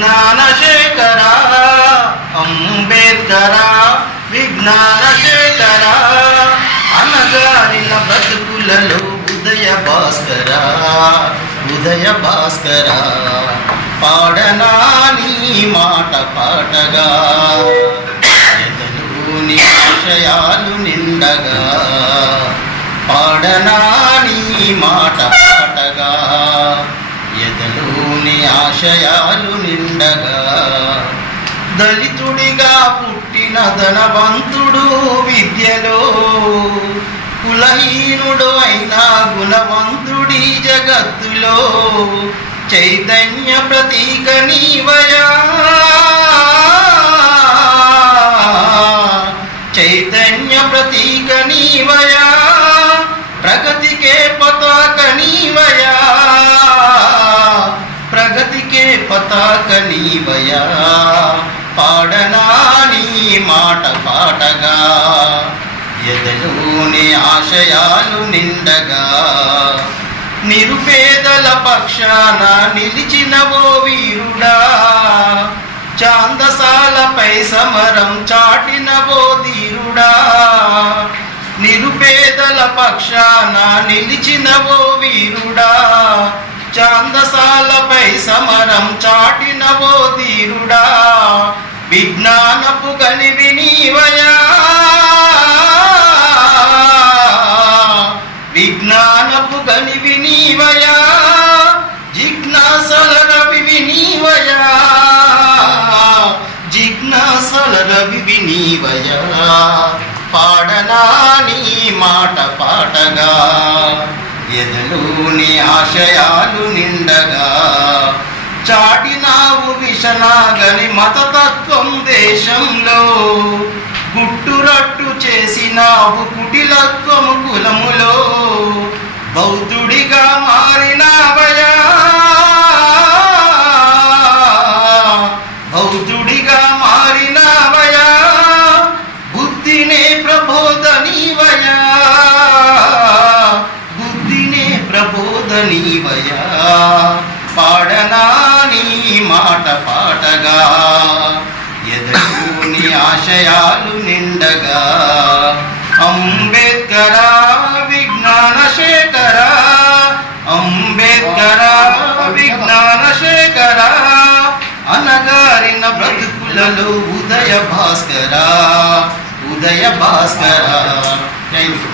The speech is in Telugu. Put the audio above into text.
విజ్ఞాన శేఖర అంబేద్కర విజ్ఞాన శేఖర అనగారిన బ్రతుకులలో ఉదయ భాస్కర ఉదయ భాస్కర పాడనా నీ మాట పాటగా ఎదలోని ఆశయాలు నిండగా పాడనా నీ మాట పాటగా ఎదలోని ఆశయాలు నిండగా దళితుడిగా పుట్టిన ధనవంతుడు విద్యలో కులహీనుడు అయిన గుణవంతుడి జగత్తులో చైతన్య ప్రతీక నీవయా చైతన్య ప్రతీక నీవయా ప్రగతికే పతాక నీవయా ప్రగతికే పతాక నీవయా పాడనా నీ మాట పాటగా ఎదలోని ఆశయాలు నిండగా నిరుపేదల పక్షాన నిలిచినవో వీరుడా చాందసాలపై సమరం చాటినవో ధీరుడా నిరుపేదల పక్షాన నిలిచినవో వీరుడా చాందసాలపై సమరం చాటినవో ధీరుడా విజ్ఞానపు గనివి నీవయా విజ్ఞానపు గనివి నీవయా జిజ్ఞాసల రవివి నీవయా జిజ్ఞాసల రవివి నీవయా పాడనా నీ మాట పాటగా ఎదలోని ఆశయాలు నిండగా చాటినావు విషనాగని మతతత్వం దేశంలో గుట్టురట్టు చేసినావు కుటిలత్వము కులములో బౌద్ధుడిగా మారినావయా బౌద్ధుడిగా మారినావయా బుద్ధినే ప్రబోధనీవయా బుద్ధినే ప్రబోధనీవయా పాడనా నీ మాట పాటగా ఎదలోని ఆశయాలు నిండగా అంబేద్కర విజ్ఞాన శేఖర అంబేద్కర విజ్ఞాన శేఖర అనగారిన బ్రతుకులలో ఉదయ భాస్కర ఉదయ భాస్కర. Thank you.